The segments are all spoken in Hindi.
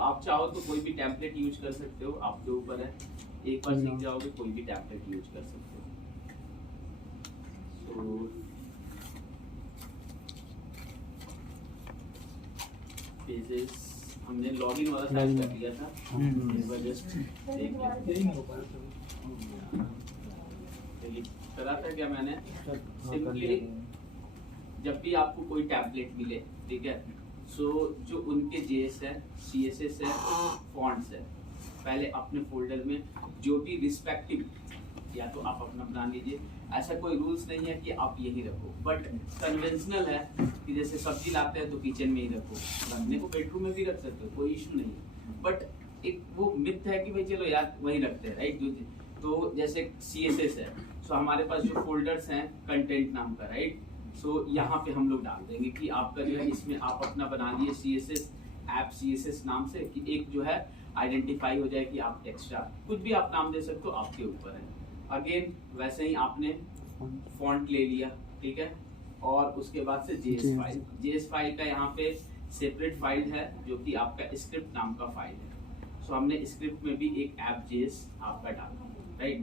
आप चाहो तो कोई भी टेम्पलेट यूज कर सकते हो, आपके ऊपर है। एक बार सीख जाओगे कोई भी टेम्पलेट यूज कर सकते हो। सो पेजेस हमने लॉगिन वाला टाइप कर दिया था, जस्ट देख करा था क्या मैंने। सिंपली जब भी आपको कोई टैबलेट मिले, ठीक है, सो जो उनके जेएस है, सीएसएस है, फॉन्ट्स है, पहले अपने फोल्डर में जो भी रिस्पेक्टिव, या तो आप अपना बना लीजिए, ऐसा कोई रूल्स नहीं है कि आप यही रखो, बट कन्वेंशनल है कि जैसे सब्जी लाते हैं तो किचन में ही रखो, रखने को बेडरूम में भी रख सकते हो, कोई इशू नहीं है। बट एक वो मिथ है कि भाई चलो यार वही रखते हैं, राइट। तो जैसे सीएसएस है, सो हमारे पास जो फोल्डर्स हैं कंटेंट नाम का, राइट। सो यहाँ पे हम लोग डाल देंगे कि आपका जो है इसमें आप अपना बना दिए सीएसएस ऐप सीएसएस नाम से, कि एक जो है आइडेंटिफाई हो जाए कि आप एक्स्ट्रा कुछ भी आप नाम दे सकते हो, आपके ऊपर है। अगेन वैसे ही आपने फॉन्ट ले लिया, ठीक है, और उसके बाद से जेएस फाइल का यहाँ पे सेपरेट फाइल है जो कि आपका स्क्रिप्ट नाम का फाइल है। सो हमने स्क्रिप्ट में भी एक ऐप जेएस आपका डाला, राइट।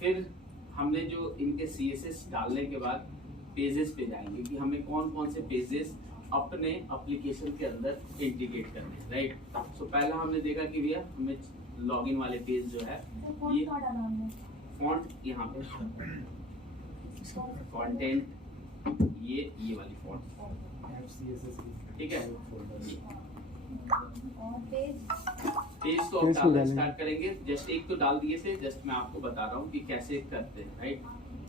फिर हमने जो इनके सीएसएस डालने के बाद पेजेस पे जाएंगे कि हमें कौन कौन से पेजेस अपने एप्लीकेशन के अंदर इंटीग्रेट करने हैं, राइट। सो पहला हमने देखा कि भैया हमें लॉगिन वाले पेज जो है ये फॉन्ट, यहाँ पे कंटेंट ये वाली फॉन्ट, ठीक है। पेज तो अब डालना स्टार्ट करेंगे, जस्ट एक तो डाल दिए थे, जस्ट मैं आपको बता रहा हूँ कि कैसे करते हैं, राइट।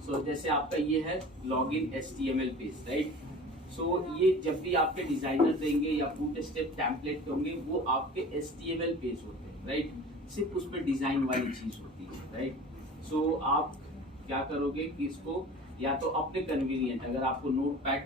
सो जैसे आपका ये है लॉगिन HTML पेज, राइट। सो ये जब भी आपके डिजाइनर देंगे या बूटस्ट्रैप टेम्पलेट होंगे, वो आपके HTML पेज होते हैं, राइट। सिर्फ उसमें डिजाइन वाली चीज होती है, राइट। सो आप क्या करोगे कि इसको या तो अपने कन्वीनियंट, अगर आपको नोटपैड++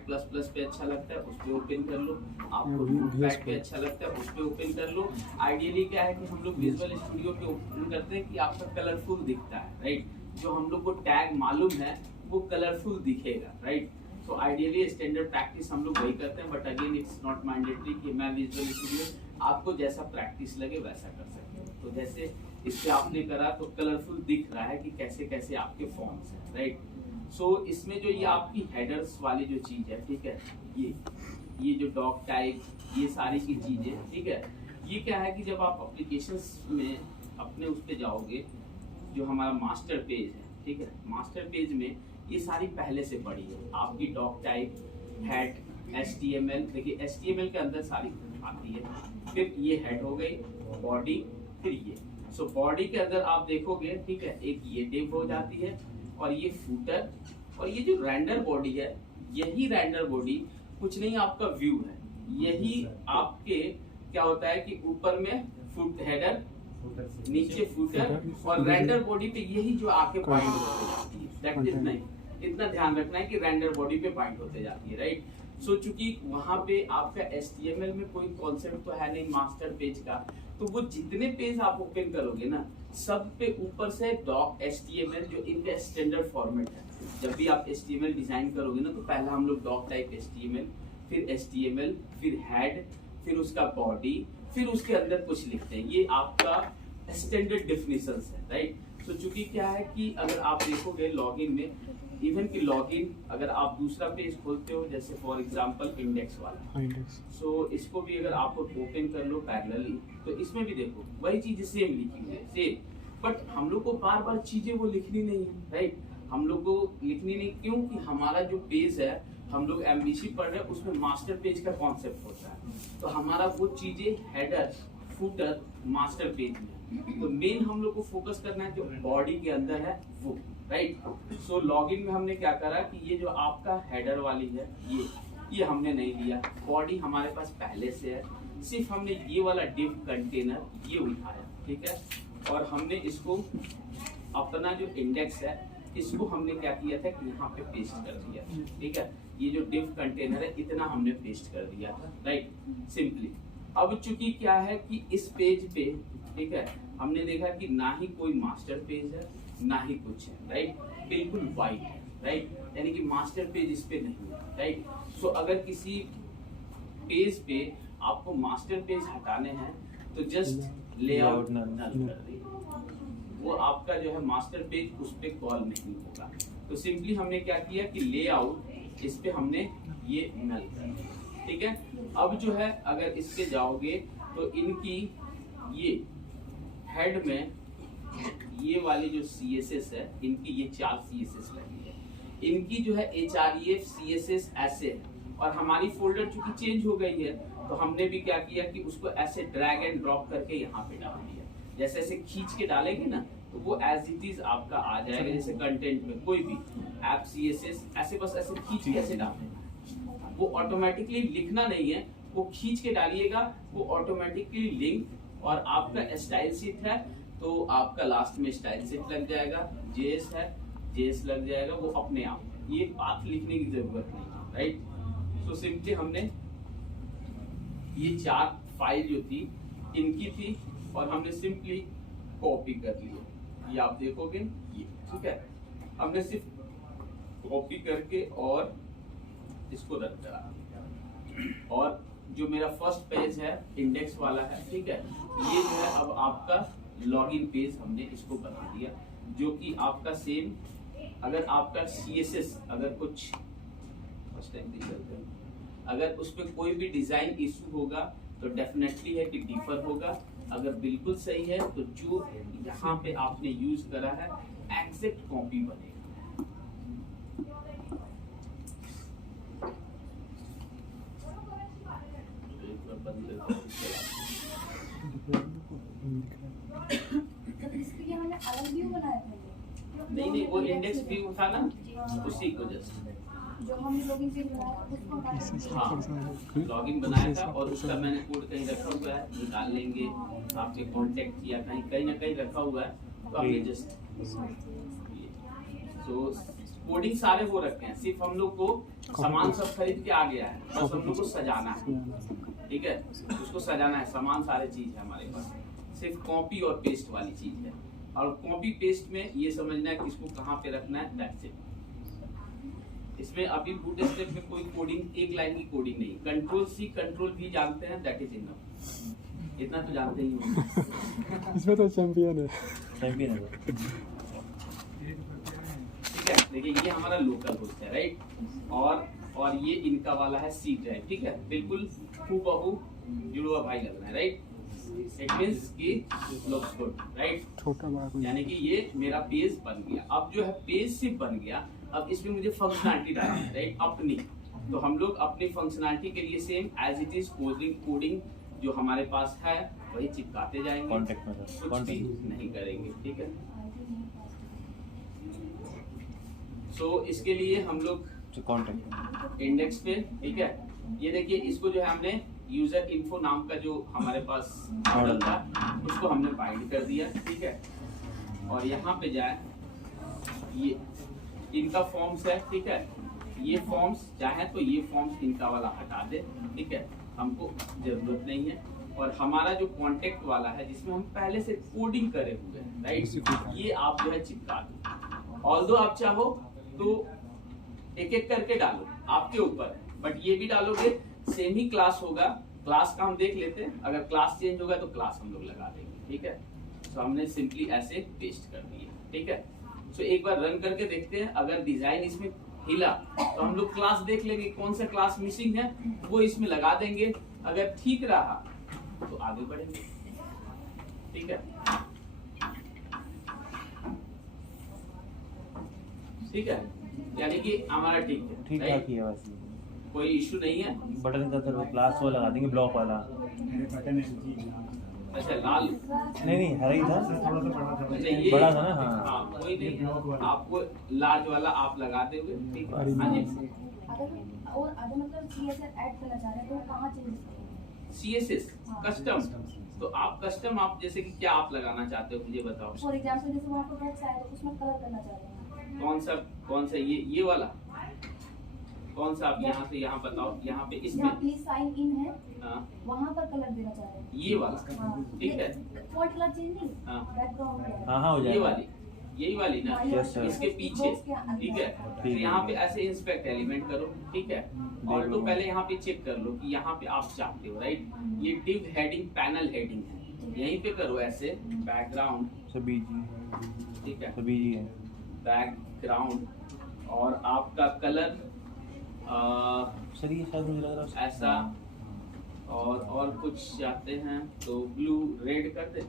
पे अच्छा लगता है उस पे ओपन कर लो, आपको नोटपैड पे अच्छा लगता है उस पे ओपन कर लो। आइडियली क्या है कि हम लोग विजुअल स्टूडियो पे ओपन करते हैं कि आपका कलरफुल दिखता है, राइट। जो हम लोग को टैग मालूम है वो कलरफुल दिखेगा, राइट। तो आइडियली स्टैंडर्ड प्रैक्टिस हम लोग वही करते हैं, but again it's not mandatory कि मैं विजुअल स्टूडियो, आपको जैसा प्रैक्टिस लगे वैसा कर सकते हो। तो जैसे इससे आपने करा तो कलरफुल दिख रहा है कि कैसे कैसे आपके फॉर्म्स हैं, राइट। सो इसमें जो ये आपकी हेडर्स वाली जो चीज है, ठीक है, ये जो डॉक टाइप, ये सारी की चीजें, ठीक है, ये क्या है कि जब आप एप्लीकेशंस में अपने उस पे जाओगे, जो हमारा मास्टर पेज है, ठीक है, मास्टर पेज में ये सारी पहले से पड़ी है आपकी डॉक टाइप, हेड, HTML, देखिए HTML के अंदर सारी आती है। फिर ये हेड हो गई, बॉडी, फिर ये। सो बॉडी के अंदर आप देखोगे, ठीक है, एक ये डिव हो जाती है, और ये फूटर, और ये जो रेंडर बॉडी है, यही रेंडर बॉडी कुछ नहीं आपका व्यू है। यही आपके क्या होता है कि ऊपर में फुट हेडर, नीचे फूटर, और रेंडर बॉडी पे यही जो आके पॉइंट होते जाती है। दैट इज नहीं, इतना ध्यान रखना है कि रेंडर बॉडी पे पॉइंट होते जाती है, राइट। सो चूंकि वहां पे आपका HTML में कोई कॉन्सेप्ट तो है नहीं मास्टर पेज का, तो वो जितने पेज आप ओपन करोगे ना, सब पे ऊपर से डॉक HTML जो इनका स्टैंडर्ड फॉर्मेट है। जब भी आप HTML डिजाइन करोगे ना, तो पहला हम लोग डॉक टाइप HTML, फिर HTML, फिर हेड, फिर उसका बॉडी, फिर उसके अंदर कुछ लिखते हैं। ये आपका स्टैंडर्ड डेफिनेशंस है, राइट। तो चूंकि क्या है कि अगर आप देखोगे लॉगिन में, इवन की लॉगिन अगर आप दूसरा पेज खोलते हो, जैसे फॉर एग्जांपल इंडेक्स वाला, सो इसको भी अगर आप ओपन कर लो पैरेलली, तो इसमें भी देखो वही चीज सेम लिखी हुई है, सेम। बट हम लोग को बार बार चीजें वो लिखनी नहीं है, राइट। हम लोग को लिखनी नहीं, क्योंकि हमारा जो पेज है, हम लोग MVC पढ़ रहे हैं, उसमें मास्टर पेज का कॉन्सेप्ट होता है। तो हमारा वो चीजें हेडर, फुटर, मास्टर पेज में, तो मेन हम लोग को फोकस करना है जो बॉडी के अंदर है वो, राइट। सो लॉगिन में हमने क्या करा कि ये जो आपका हेडर वाली है, ये हमने नहीं लिया, बॉडी हमारे पास पहले से है, सिर्फ हमने ये वाला डिव कंटेनर ये उठाया, ठीक है, और हमने इसको अपना जो इंडेक्स है इसको हमने क्या किया था कि यहाँ पे पेस्ट कर दिया, ठीक है। ये जो डिव कंटेनर है इतना हमने पेस्ट कर दिया था, राइट, सिंपली। अब चूंकि क्या है कि इस पेज पे, ठीक है, हमने देखा कि ना ही कोई मास्टर पेज है ना ही कुछ है, राइट, बिल्कुल वाइट है, राइट, यानी कि मास्टर पेज इस पे नहीं है, राइट। सो अगर किसी पेज पे आपको मास्टर पेज हटाने हैं, तो जस्ट लेआउट नल कर देंगे, वो आपका जो है मास्टर पेज उस पे कॉल नहीं होगा। तो सिंपली हमने क्या किया कि लेआउट इस पे हमने ये नल कर दिया, ठीक है। अब जो है अगर इस पे जाओगे तो इनकी ये हेड में ये वाली जो CSS है, इनकी ये 4 CSS लगी है, इनकी जो है HREF CSS ऐसे है, और हमारी फोल्डर चूंकि चेंज हो गई है तो हमने भी क्या किया कि उसको ऐसे ड्रैग एंड ड्रॉप करके यहाँ पे डाल दिया। जैसे ऐसे खींच के डालेंगे ना तो वो एज इट इज आपका आ जाएगा। जैसे कंटेंट में कोई भी ऐप CSS ऐसे बस ऐसे खींच के ऐसे डालेंगे, वो ऑटोमेटिकली लिखना नहीं है, वो खींच के डालिएगा, वो ऑटोमेटिकली लिंक। और आपका स्टाइल शीट है तो आपका लास्ट में स्टाइल शीट लग जाएगा, JS है JS लग जाएगा, वो अपने आप, ये बात लिखने की जरूरत नहीं है, राइट। सो सिंपली हमने ये 4 फाइल जो थी इनकी थी और हमने सिंपली कॉपी कर ली। ये आप देखोगे ये, ठीक है, हमने सिर्फ कॉपी करके और इसको रख करा। और जो मेरा फर्स्ट पेज है इंडेक्स वाला है, ठीक है, ये जो है अब आपका लॉगिन पेज हमने इसको बना दिया, जो कि आपका सेम, अगर आपका CSS अगर कुछ फर्स्ट टाइम चलते हैं, अगर उसमें कोई भी डिजाइन इशू होगा तो डेफिनेटली है कि डिफर होगा। अगर बिल्कुल सही है तो जो यहाँ पे आपने यूज करा है एग्जैक्ट कॉपी बनेगा। नहीं वो इंडेक्स व्यू था ना, उसी को जस्ट जो हमने लॉगिन पेज बनाया उसको हाँ लॉगिन बनाया था और उसका मैंने कोड कहीं रखा हुआ है, निकाल लेंगे। आपके कांटेक्ट किया कहीं ना कहीं रखा हुआ है, तो हमने जस्ट तो कोडिंग सारे वो रखे हैं, सिर्फ हम लोग को सामान सब खरीद के आ गया है, बस हम लोग को सजाना है, ठीक है, उसको सजाना है। सामान सारे चीज है हमारे पास, सिर्फ कॉपी और पेस्ट वाली चीज है। और कॉपी पेस्ट में ये समझना है कि इसको कहाँ पे रखना है, दैट्स इट। इसमें अभी बूटस्ट्रैप में कोई कोडिंग, एक लाइन की कोडिंग नहीं, Ctrl+C Ctrl+V जानते हैं, दैट इज इनफ, इतना तो जानते ही होंगे। इसमें तो चैंपियन है। ठीक है, देखिए ये हमारा लोकल होस्ट है, राइट, और ये इनका वाला है C ड्राइव, ठीक है, बिल्कुल हूबहू जुड़वा भाई लग रहा है, राइट। इट मींस कि लुक्स गुड, राइट, यानी कि ये मेरा पेज बन गया। अब जो है पेज सिर्फ बन गया, अब इसमें मुझे फंक्शनैलिटी डालनी है, राइट, अपनी। तो हम लोग अपनी फंक्शनैलिटी के लिए same as it is coding जो हमारे पास है वही चिपकाते जाएंगे, कुछ भी नहीं करेंगे, ठीक है। सो इसके लिए हम लोग कॉन्टेक्ट इंडेक्स पे, ठीक है, ये देखिए इसको जो है हमने यूजर इन्फो नाम का जो हमारे पास मॉडल था उसको हमने बाइंड कर दिया, ठीक है। और यहाँ पे जाए, ये इनका फॉर्म्स है, ठीक है, ये फॉर्म्स चाहे तो ये फॉर्म्स इनका वाला हटा दे, ठीक है, हमको जरूरत नहीं है। और हमारा जो कॉन्टेक्ट वाला है जिसमें हम पहले से कोडिंग करे हुए हैं, राइट, ये आप जो है चिपका दो। ऑल्दो आप चाहो तो एक एक करके डालो, आपके ऊपर है, बट ये भी डालोगे सेम ही क्लास होगा। क्लास का हम देख लेते हैं, अगर क्लास चेंज होगा तो क्लास हम लोग लगा देंगे, ठीक है। तो हमने सिंपली ऐसे पेस्ट कर दिया, ठीक है। तो एक बार रन करके देखते हैं, अगर डिजाइन इसमें हिला तो हम लोग क्लास देख लेंगे, कौन सा क्लास मिसिंग है वो इसमें लगा देंगे। अगर ठीक रहा तो आगे बढ़ेंगे, ठीक है, ठीक है, यानी कि हमारा ठीक है, कोई इशू नहीं है। बटन का तो क्लास वो लगा देंगे, ब्लॉक वाला। अच्छा लाल नहीं हरा ही था, अच्छा ये बड़ा था ना। हाँ कोई नहीं, आपको लार्ज वाला आप लगाते हुए, ठीक है। हाँ जी, और अगर मतलब CSS ऐड करना चाह रहे हैं तो कहाँ चेंज करेंगे? CSS कस्टम, तो आप कस्टम, आप जैसे कि क्या आप लगाना चाहते हो मुझे बताओ। फॉर एग्जांपल जैसे वहाँ पर टेक्स्ट आया तो उसमें कलर करना चाह रहे हैं, कौन सा ये वाला, कौन सा आप यहाँ से यहाँ बताओ, यहाँ पे इसमें प्लीज साइन इन है, हाँ वहाँ पर कलर देना चाह रहे हैं, ये वाला, ठीक है, फॉन्ट कलर चेंज नहीं, हाँ बैकग्राउंड हाँ हो ये जाएगा। वाली, यही वाली ना, Yes, sir. इसके पीछे, ठीक है। तो यहाँ पे ऐसे इंस्पेक्ट एलिमेंट करो, ठीक है, और तो पहले यहाँ पे चेक कर लो कि यहाँ पे आप चाहते हो, राइट। ये डिव हेडिंग पैनल हेडिंग है, यहीं पे करो ऐसे बैकग्राउंड, सर बीजी ठीक है, सर बीजी है बैकग्राउंड, और आपका कलर सर ये शायद मुझे लग रहा है ऐसा, और कुछ चाहते हैं तो ब्लू रेड कर दे,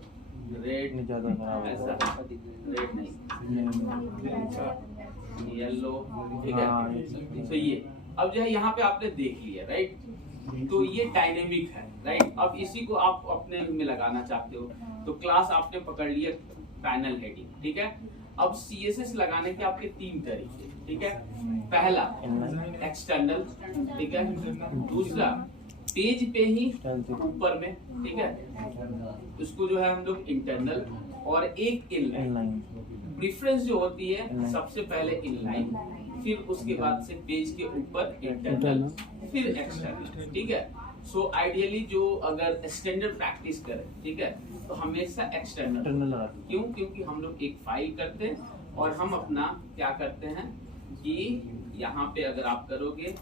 रेड नहीं ज़्यादा खराब है ऐसा, रेड नहीं, येलो, ठीक हाँ, है। तो ये अब जो है यहाँ पे आपने देख लिया, राइट, तो ये डायनेमिक है, राइट। अब इसी को आप अपने में लगाना चाहते हो तो क्लास आपने पकड़ लिया पैनल हेडिंग, ठीक है। अब CSS लगाने के आपके 3 तरीके, ठीक है। पहला एक्सटर्नल, ठीक है, दूसरा पेज पे ही ऊपर में, ठीक है, उसको जो है हम लोग इंटरनल, और एक इनलाइन। प्रेफरेंस जो होती है सबसे पहले इनलाइन, फिर उसके बाद से पेज के ऊपर इंटरनल, फिर एक्सटर्नल, ठीक है। सो आइडियली जो अगर स्टैंडर्ड प्रैक्टिस करें, ठीक है, तो हमेशा एक्सटर्नल लगा दो। क्यों? क्योंकि हम लोग एक फाइल करते हैं और हम अपना क्या करते हैं कि यहाँ पे अगर आप करोगे,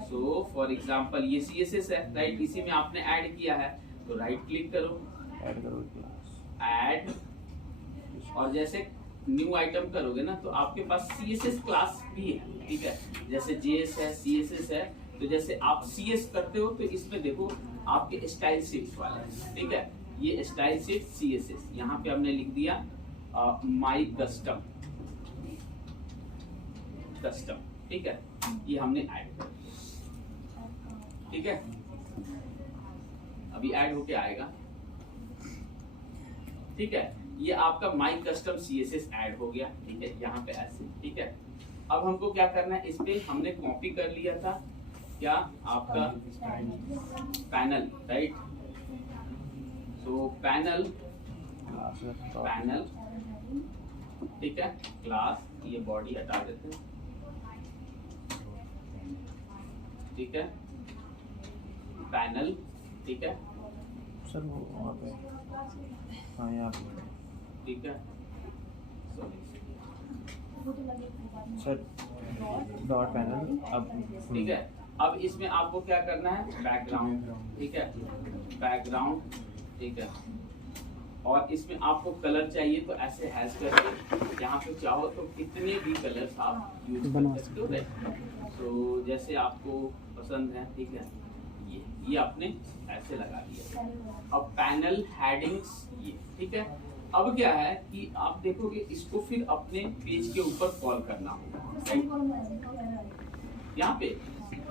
सो फॉर एग्जांपल ये CSS है, राइट, इसी में आपने ऐड किया है तो राइट क्लिक करो, ऐड करो क्लास, ऐड, और जैसे न्यू आइटम करोगे ना तो आपके पास CSS क्लास भी है, ठीक है, जैसे JS है, CSS है, तो जैसे आप CS करते हो तो इसमें देखो आपके स्टाइल शीट्स वाले, ठीक है, ये स्टाइल शीट CSS, यहाँ पे हमने लिख दिया माई कस्टम, ठीक है, ये हमने ऐड कर दिया, ठीक है, अभी ऐड होके आएगा, ठीक है। ये आपका माई कस्टम CSS ऐड हो गया, ठीक है, यहाँ पे ऐसे, ठीक है। अब हमको क्या करना है, इस पे हमने कॉपी कर लिया था क्या आपका पैनल, राइट, तो पैनल, ठीक है, क्लास, ये बॉडी हटा देते हैं, ठीक है, पैनल, ठीक है सर वो वहाँ पे, हाँ यहाँ पे, ठीक है, सर डॉट पैनल। अब ठीक है, अब इसमें आपको क्या करना है, बैकग्राउंड, ठीक है, बैकग्राउंड, ठीक है, और इसमें आपको कलर चाहिए तो ऐसे हैश करके यहाँ पे चाहो तो कितने भी कलर्स आप यूज कर सकते हो, राइट। तो जैसे आपको पसंद है, ठीक है, ये आपने ऐसे लगा दिया। अब पैनल हेडिंग्स ये, ठीक है। अब क्या है कि आप देखोगे इसको फिर अपने पेज के ऊपर कॉल करना होगा, यहाँ पे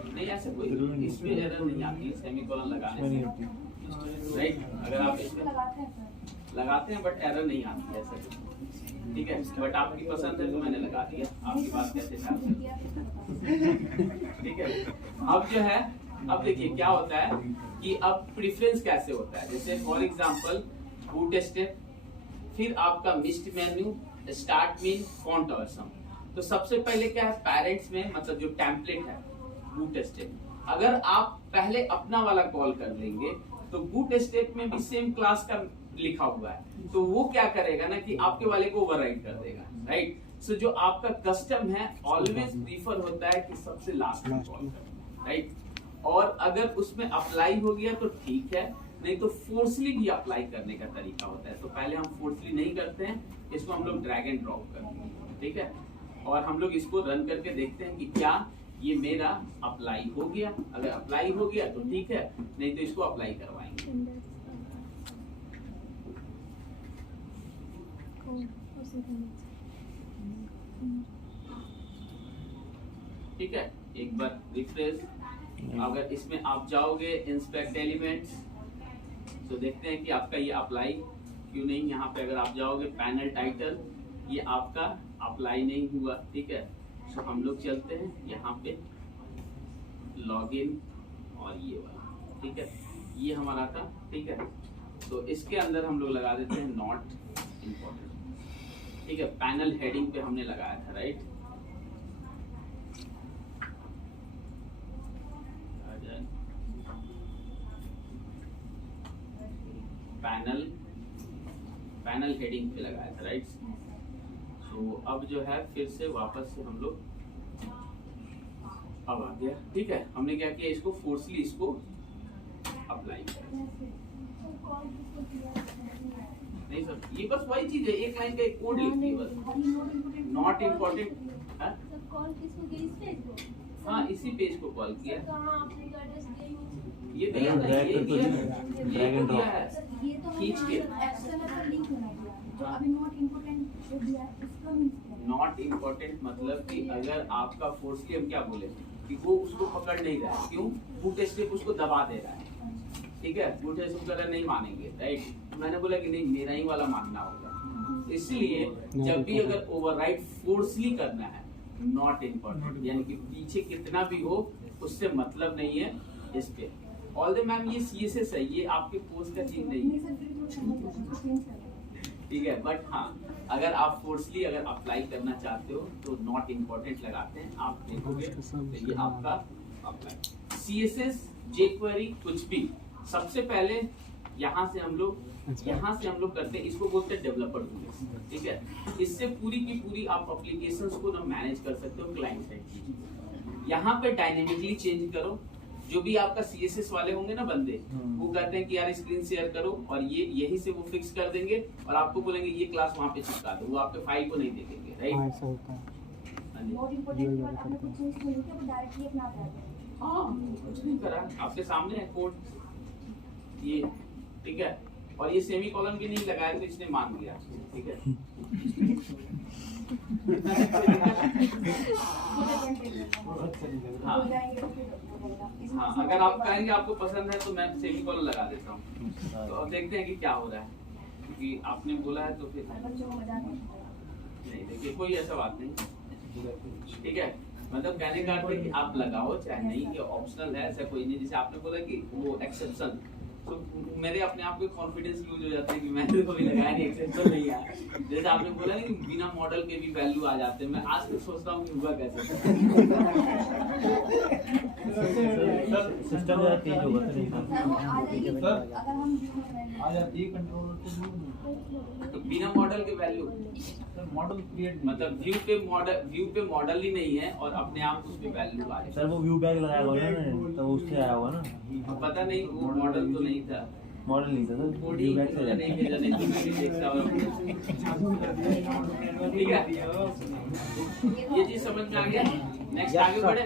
नहीं, ऐसे कोई इसमें एरर नहीं आती सेमीकोलन लगाने से, राइट। अगर आप इसमें लगाते हैं बट एरर नहीं आती है ऐसे, ठीक है, बट आपकी पसंद है तो मैंने लगा दिया, आपकी बात कैसे ठीक है। अब जो है, अब देखिए क्या होता है कि अब प्रेफरेंस कैसे होता है, जैसे फॉर एग्जांपल बूट स्टेप, फिर आपका mist menu, start main, font awesome. तो सबसे पहले क्या है, पेरेंट्स में मतलब जो टेम्पलेट है बूट स्टेप, अगर आप पहले अपना वाला कॉल कर लेंगे तो बूट स्टेप में भी सेम क्लास का लिखा हुआ है, तो वो क्या करेगा ना कि आपके वाले को ओवरराइड कर देगा, राइट। सो जो आपका कस्टम है ऑलवेज प्रीफर होता है कि सबसे लास्ट में कॉल करें, राइट। और अगर उसमें अप्लाई हो गया तो ठीक है, नहीं तो फोर्सली भी अप्लाई करने का तरीका होता है। तो पहले हम फोर्सली नहीं करते हैं, इसको हम लोग ड्रैग एंड ड्रॉप करते हैं, ठीक है। और हम लोग इसको रन करके देखते हैं कि क्या ये मेरा अप्लाई हो गया। अगर अप्लाई हो गया तो ठीक है, नहीं तो इसको अप्लाई करवाएंगे। ठीक है, एक बार रिफ्रेश। अगर इसमें आप जाओगे इंस्पेक्ट एलिमेंट्स तो देखते हैं कि आपका ये अप्लाई क्यों नहीं। यहाँ पे अगर आप जाओगे पैनल टाइटल, ये आपका अप्लाई नहीं हुआ, ठीक है। तो हम लोग चलते हैं यहाँ पे लॉगिन और ये वाला, ठीक है, ये हमारा था, ठीक है। तो इसके अंदर हम लोग लगा देते हैं नॉट इम्पोर्टेंट, ठीक है। पैनल हेडिंग पे हमने लगाया था, राइट। पैनल हेडिंग पे लगाया था, राइट। तो अब जो है फिर से वापस से हम लोग अब आ गया, ठीक है। हमने क्या किया, इसको फोर्सली इसको अप्लाई किया, नहीं सर, ये बस वही चीज है, एक लाइन का एक कोड लिखती है बस, नॉट इम्पोर्टेंट। हाँ इसी पेज को कॉल किया, ये दिया था, ये दिया है ये तो खींच के। एक्सटर्नल पर लिंक होना चाहिए जो अभी नॉट इम्पोर्टेंट जो दिया है उसका मींस क्या है? नॉट इम्पोर्टेंट मतलब कि अगर आपका फोर्सली हम क्या बोले कि वो उसको पकड़ नहीं रहा है, क्यों? बूट स्टेप उसको दबा दे रहा है, ठीक है, बूट स्टेप कलर नहीं मानेंगे, राइट? मैंने बोला कि नहीं मेरा ही वाला मानना होगा, इसलिए जब भी अगर ओवरराइड फोर्सली करना है नॉट इम्पोर्टेंट, यानी कि पीछे कितना भी हो उससे मतलब नहीं है इस पे। ऑल द मैम ये CSS है, ये आपके कोर्स का चीज नहीं है, ठीक है, बट हाँ अगर आप फोर्सली अगर अप्लाई करना चाहते हो तो नॉट इम्पोर्टेंट लगाते हैं, आप देखोगे तो ये आपका अप्लाई। CSS jQuery कुछ भी सबसे पहले यहाँ से हम लोग करते हैं, इसको बोलते हैं डेवलपर टूल्स, ठीक है। इससे पूरी की पूरी आप एप्लीकेशंस को ना मैनेज कर सकते हो क्लाइंट साइड की। यहाँ पे डायनेमिकली चेंज करो, जो भी आपका CSS वाले होंगे ना बंदे, वो कहते हैं कि यार स्क्रीन शेयर करो और ये यही से वो फिक्स कर देंगे और आपको बोलेंगे ये क्लास वहाँ पे चिपका दो, वो आपके फाइल को नहीं देखेंगे, राइट? नॉट इम्पोर्टेंट के बाद आपने कुछ चेंज नहीं किया, वो डायरेक्टली अपना आप हाँ कुछ नहीं करा, आपके सामने है कोड ये, ठीक है, और ये सेमी कॉलन भी नहीं लगाया तो इसने मान लिया, ठीक है। हाँ हाँ अगर आप कहेंगे आपको पसंद है तो मैं सेमी कॉलन लगा देता हूँ, तो अब देखते हैं कि क्या हो रहा है, क्योंकि आपने बोला है तो फिर नहीं, देखिए कोई ऐसा बात नहीं, ठीक है, मतलब कहने का अर्थ है कि आप लगाओ चाहे नहीं, ये ऑप्शनल है, ऐसा कोई नहीं। जैसे आपने बोला कि वो एक्सेप्शन, तो मेरे अपने आप को कॉन्फिडेंस लूज हो जाता है कि मैंने तो कभी लगाया नहीं, एक्सेप्शन नहीं आया। जैसे आपने बोला कि बिना मॉडल के भी वैल्यू आ जाते हैं, मैं आज तक सोचता हूँ कि हुआ कैसे। सिस्टम जरा तेज होगा तो नहीं अगर हम आ जाती है कंट्रोल तो बिना मॉडल के वैल्यू मॉडल क्रिएट मतलब व्यू पे मॉडल ही नहीं है और अपने आप उस पे वैल्यू आ सर वो व्यू बैग लगाया होगा ना, तो उससे आया होगा ना, पता नहीं वो मॉडल तो नहीं था, मॉडल नहीं था सर, कोडी व्यू बैग से नहीं भेजा, नहीं तो मैं भी देखता हूँ, ठीक है। ये चीज समझ में आ गया, नेक्स्ट आगे बढ़े।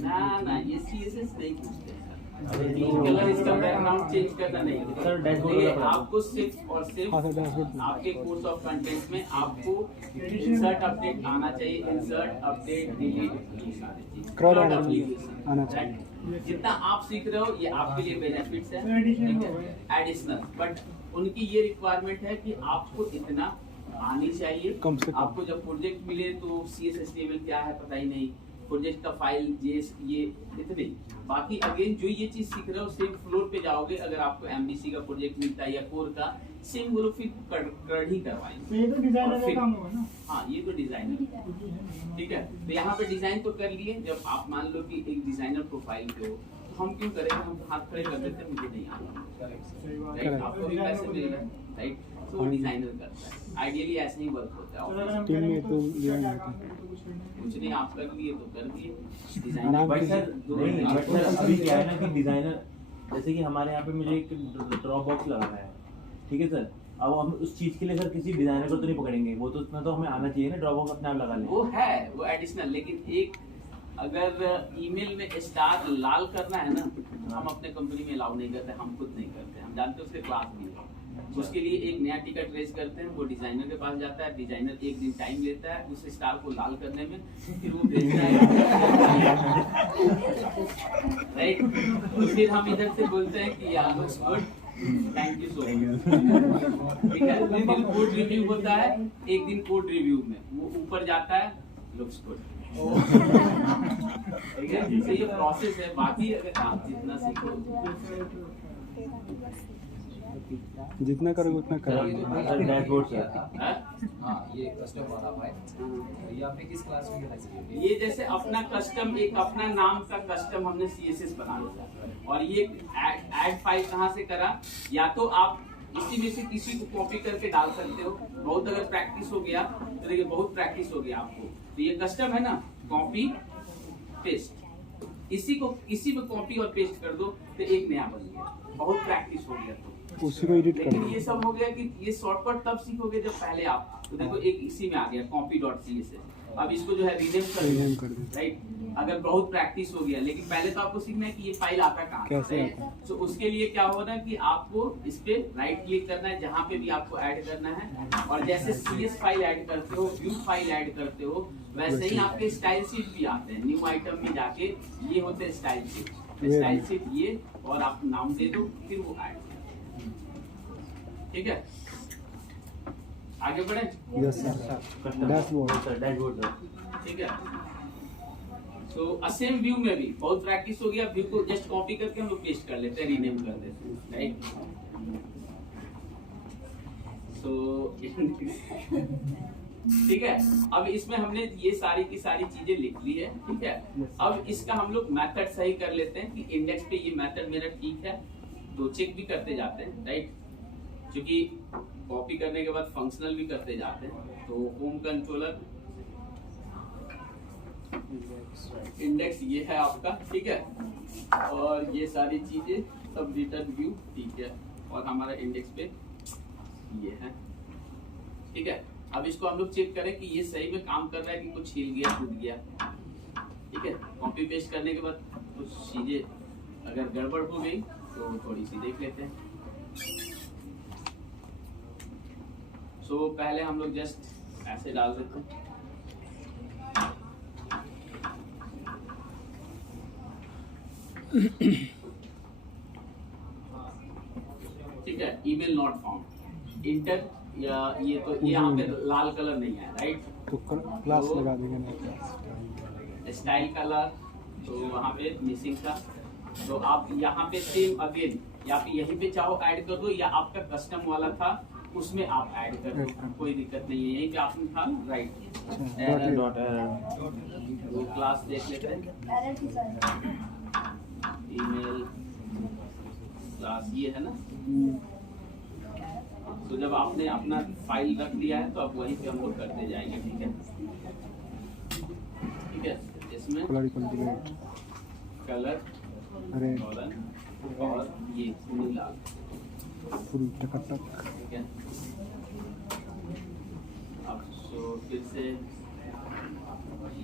ना ये CSS नहीं पूछते, कलर इसका बैकग्राउंड चेंज करना नहीं सर, डैशबोर्ड है, आपको सिर्फ और सिर्फ आपके कोर्स ऑफ कंटेंट्स में आपको इंसर्ट अपडेट आना चाहिए, इंसर्ट अपडेट डिलीट आना चाहिए। जितना आप सीख रहे हो ये आपके लिए बेनिफिट्स है, एडिशनल, बट उनकी ये रिक्वायरमेंट है कि आपको इतना आनी चाहिए। कम से कम आपको जब प्रोजेक्ट मिले तो CSS HTML क्या है पता ही नहीं, प्रोजेक्ट का फाइल JS ये इतने, बाकी अगेन जो ये चीज सीख रहे हो सेम फ्लोर पे जाओगे, अगर आपको MVC का प्रोजेक्ट मिलता है या कोर का, सेम वो लोग फिर कर ही करवाएंगे। ये तो डिजाइनर का काम होगा ना। हाँ ये तो डिजाइनर, ठीक है, तो यहाँ पे डिजाइन तो कर लिए। जब आप मान लो कि एक डिजाइनर प्रोफाइल पे हो तो हम क्यों करेंगे, हम हाथ खड़े कर देते हैं मुझे नहीं आता, राइट? आपको भी पैसे मिल रहे हैं, राइट? तो वो डिजाइनर करता है, आइडियली ऐसे ही वर्क होता है। टीम में तो कुछ नहीं आप कर लिए तो कर दिए, बट डिजाइनर सर अभी क्या है ना कि डिजाइनर, जैसे कि हमारे यहाँ पे मुझे एक ड्रॉप बॉक्स लगाना है, ठीक है सर, अब हम उस चीज के लिए सर किसी डिजाइनर को तो नहीं पकड़ेंगे, वो तो उतना तो हमें आना चाहिए ना, ड्रॉप बॉक्स अपने आप लगा लें। वो है वो एडिशनल, लेकिन एक अगर ईमेल में स्टार लाल करना है ना, हम अपने कंपनी में अलाउ नहीं करते, हम खुद नहीं करते, हम जानते हैं उसके क्लास भी है। उसके लिए एक नया टिकट रेज करते हैं, वो डिजाइनर के पास जाता है, डिजाइनर एक दिन टाइम लेता है उस स्टार को लाल करने में, फिर वो भेजता है, राइट? तो फिर हम इधर से बोलते हैं कि यार looks good, thank you so much, ठीक है। फिर कोड रिव्यू होता है, एक दिन कोड रिव्यू में वो ऊपर जाता है, लुक्स गुड, ठीक है। तो ये प्रोसेस है, बाकी अगर आप जितना सीखो जितना करोगे उतना करोगे। डैशबोर्ड से हाँ ये कस्टम वाला है, ये आपने किस क्लास में बनाई? ये जैसे अपना कस्टम, एक अपना नाम का कस्टम हमने CSS बना लिया, और ये ऐड फाइल कहाँ से करा, या तो आप इसी में से किसी को कॉपी करके डाल सकते हो, बहुत अगर प्रैक्टिस हो गया तो देखिए बहुत प्रैक्टिस हो गया आपको, तो ये कस्टम है ना, कॉपी पेस्ट, इसी में कॉपी और पेस्ट कर दो तो एक नया बन गया। बहुत प्रैक्टिस हो गया तो उसी को एडिट कर लेकिन दो। ये सब हो गया कि ये शॉर्टकट तब सीखोगे जब पहले आप तो देखो एक इसी में आ गया copy.css। अब इसको जो है रीनेम Rename कर कर दो, दो। राइट। अगर बहुत प्रैक्टिस हो गया, लेकिन पहले तो आपको सीखना है कि ये फाइल आता कहाँ है, कैसे right? आता है। तो उसके लिए क्या होना कि आपको इस पे राइट क्लिक करना है जहाँ पे भी आपको ऐड करना है, और जैसे CS फाइल ऐड करते हो, व्यू फाइल ऐड करते हो, वैसे ही आपके स्टाइल शीट भी आते हैं। न्यू आइटम में जाके ये होते हैं स्टाइल शीट, स्टाइल शीट ये, और आप नाम दे दो फिर वो ऐड। ठीक है, आगे बढ़े। Yes sir. डैशबोर्ड। डैशबोर्ड ठीक है, तो सेम व्यू में भी बहुत प्रैक्टिस हो गया। व्यू को जस्ट कॉपी करके हम लोग पेस्ट कर लेते हैं, रीनेम कर देते हैं, राइट। तो ठीक है, अब इसमें हमने ये सारी की सारी चीजें लिख ली है। ठीक है, अब इसका हम लोग मेथड सही कर लेते हैं कि इंडेक्स पे ये मेथड मेरा ठीक है, तो चेक भी करते जाते हैं, राइट। क्योंकि कॉपी करने के बाद फंक्शनल भी करते जाते हैं। तो होम कंट्रोलर इंडेक्स ये है आपका, ठीक है, और ये सारी चीजें सब रिटर्न व्यू, ठीक है, और हमारा इंडेक्स पे ये है। ठीक है, अब इसको हम लोग चेक करें कि ये सही में काम कर रहा है कि कुछ हिल गया, टूट गया। ठीक है, कॉपी पेस्ट करने के बाद कुछ चीजें अगर गड़बड़ हो गई तो थोड़ी सी देख लेते हैं। सो पहले हम लोग जस्ट ऐसे डाल देते हैं। ठीक है, ईमेल नॉट फाउंड, इंटर, या ये तो ये यहाँ पे लाल कलर नहीं है, राइट। तो क्लास लगा देंगे ना, क्लास। स्टाइल कलर तो वहाँ पे मिसिंग था, तो आप यहाँ पे सेम अगेन, या फिर यहीं पे चाहो ऐड कर दो, या आपका कस्टम वाला था उसमें आप ऐड कर दो, कोई दिक्कत नहीं है। यहीं पे आपने था, राइट। Dot error. वो क्लास देख लेते हैं, एरर की साइड ईमेल क्लास ये है ना। तो जब आपने अपना फाइल रख दिया है तो अब वहीं पे हम लोग करते जाएंगे। ठीक है, ठीक है, इसमें कलर अरे कॉलन और ये नीला, फुल टक। ठीक है। अब तो फिर से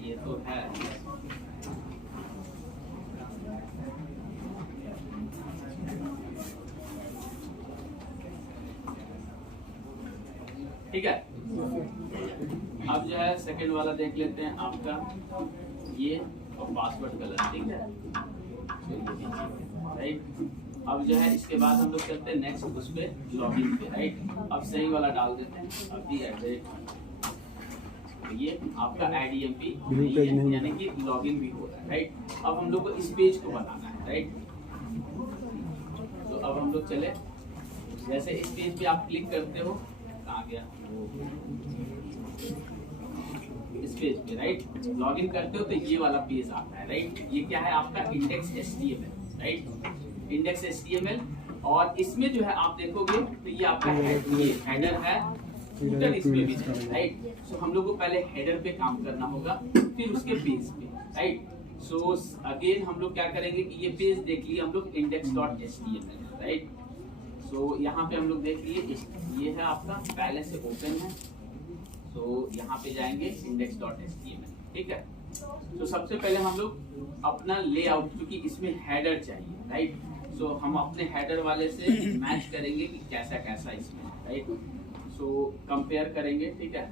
ये तो है, ठीक है। अब जो है सेकंड वाला देख लेते हैं आपका ये, और पासवर्ड कलर, ठीक है, राइट। अब जो है इसके बाद हम लोग करते हैं नेक्स्ट उस पे लॉगिन पे, राइट। अब सही वाला डाल देते हैं, अभी ये आपका IDMP यानी कि लॉगिन भी हो रहा है, राइट। अब हम लोग को इस पेज को बनाना है, राइट। तो अब हम लोग चले, जैसे इस पेज पे आप क्लिक करते हो, कहाँ गया इस पेज पे, राइट। लॉगिन करते हो तो ये वाला पेज आता है, राइट। ये क्या है आपका index HTML, right, index HTML। और इसमें जो है आप देखोगे तो ये आपका हेडर है, फुटर इसमें भी है, राइट। सो हम लोग को पहले हेडर पे काम करना होगा, फिर उसके पेज पे, राइट। सो अगेन हम लोग क्या करेंगे कि ये पेज देख लिए हम लोग index.html, राइट। सो यहाँ पे हम लोग देख लिए ये है आपका, पहले से ओपन है, तो यहाँ पे जाएंगे index.html, ठीक है। तो सबसे पहले हम लोग अपना लेआउट, क्योंकि इसमें हेडर चाहिए, राइट। सो हम अपने हेडर वाले से मैच करेंगे कि कैसा कैसा इसमें, राइट। सो कंपेयर करेंगे, ठीक है,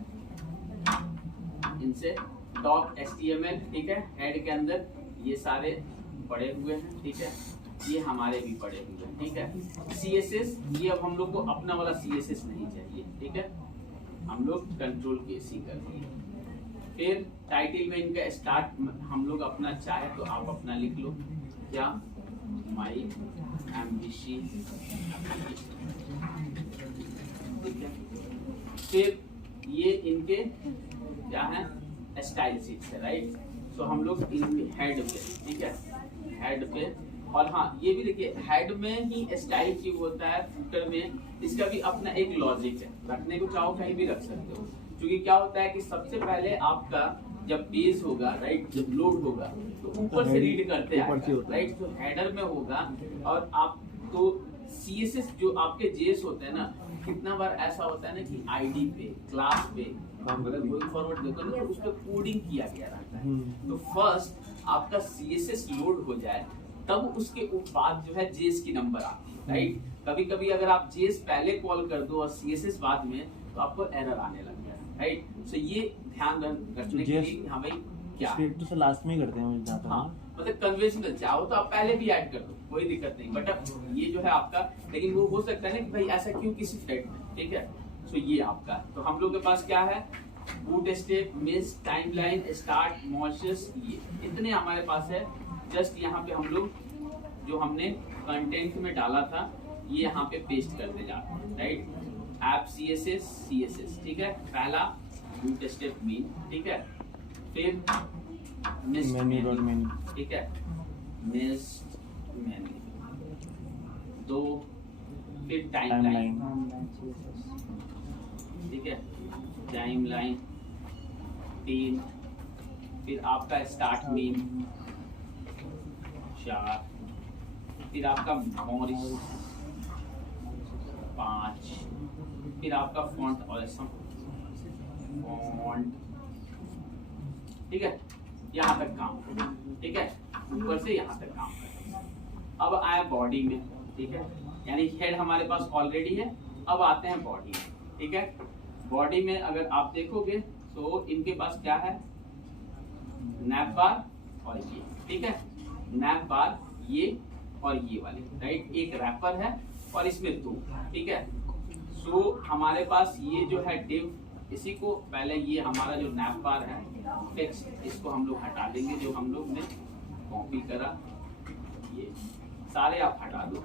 इनसे .html, ठीक है। हेड के अंदर ये सारे पड़े हुए हैं, ठीक है, ये हमारे भी पड़े हुए हैं, ठीक है। CSS, ये अब हम लोग को अपना वाला CSS नहीं चाहिए, ठीक है, हम लोग Ctrl+C कर दिए। फिर टाइटल में इनका स्टार्ट हम लोग अपना चाहे तो आप अपना लिख लो, क्या माई एम्बिशी, ठीक है। फिर ये इनके क्या है, स्टाइल शीट्स है, राइट। सो हम लोग इनके हेड पे, ठीक है, हेड पे। और हाँ, ये भी देखिए, हेड में ही स्टाइल क्यों होता है, फुटर में इसका भी अपना एक लॉजिक है, रखने को चाहो कहीं भी रख सकते हो। क्योंकि क्या होता है कि सबसे पहले आपका जब पेज होगा राइट, जब लोड होगा तो ऊपर से रीड करते ऊपर से हैं होता है। राइट, तो हेडर में होगा। और आप तो CSS जो आपके JS होते हैं ना, कितना बार ऐसा होता है ना कि ID पे, क्लास पे अगर गोइंग फॉरवर्ड देखो ना तो उस पर कोडिंग किया गया रहता है। तो फर्स्ट आपका CSS लोड हो जाए तब उसके बाद जो है JS की नंबर आती है राइट। कभी कभी अगर आप JS पहले कॉल कर दो और CSS बाद में तो आपको एरर आने लग गया राइट। सो ये ध्यान रखने के लिए हाँ भाई क्या स्ट्रेट टू से लास्ट में ही करते हैं मुझे जहाँ तक हाँ है। मतलब कन्वेंशनल चाहो तो आप पहले भी ऐड कर दो, कोई दिक्कत नहीं। बट अब ये जो है आपका, लेकिन वो हो सकता है ना कि भाई ऐसा क्यों किसी थ्रेड में, ठीक है। सो ये आपका, तो हम लोग के पास क्या है, boot step, miss, timeline, start, मॉशस, ये इतने हमारे पास है। जस्ट यहाँ पे हम लोग जो हमने कंटेंट में डाला था ये यहाँ पे पेस्ट करते जाते हैं राइट। ऐप CSS, ठीक है, पहला बूट स्टेप मीन, ठीक है, फिर मिस मेन्यू, ठीक है, मिस्ड मेन्यू, 2, फिर टाइमलाइन, ठीक है, टाइमलाइन, 3, फिर आपका स्टार्ट मीन, 4, फिर आपका मॉरिस, 5, फिर आपका फॉन्ट और फॉन्ट, ठीक है, यहाँ तक काम, ठीक है, ऊपर से यहाँ तक काम। अब आया बॉडी में, ठीक है, यानी हेड हमारे पास ऑलरेडी है। अब आते हैं बॉडी में, ठीक है। बॉडी में अगर आप देखोगे तो इनके पास क्या है, नैप बार और ये, ठीक है, नैप बार ये और ये वाले राइट। एक रैपर है और इसमें 2, ठीक है। सो हमारे पास ये जो है डिव, इसी को पहले ये हमारा जो नैप बार है फिक्स, इसको हम लोग हटा देंगे जो हम लोग ने कॉपी करा, ये सारे आप हटा दो।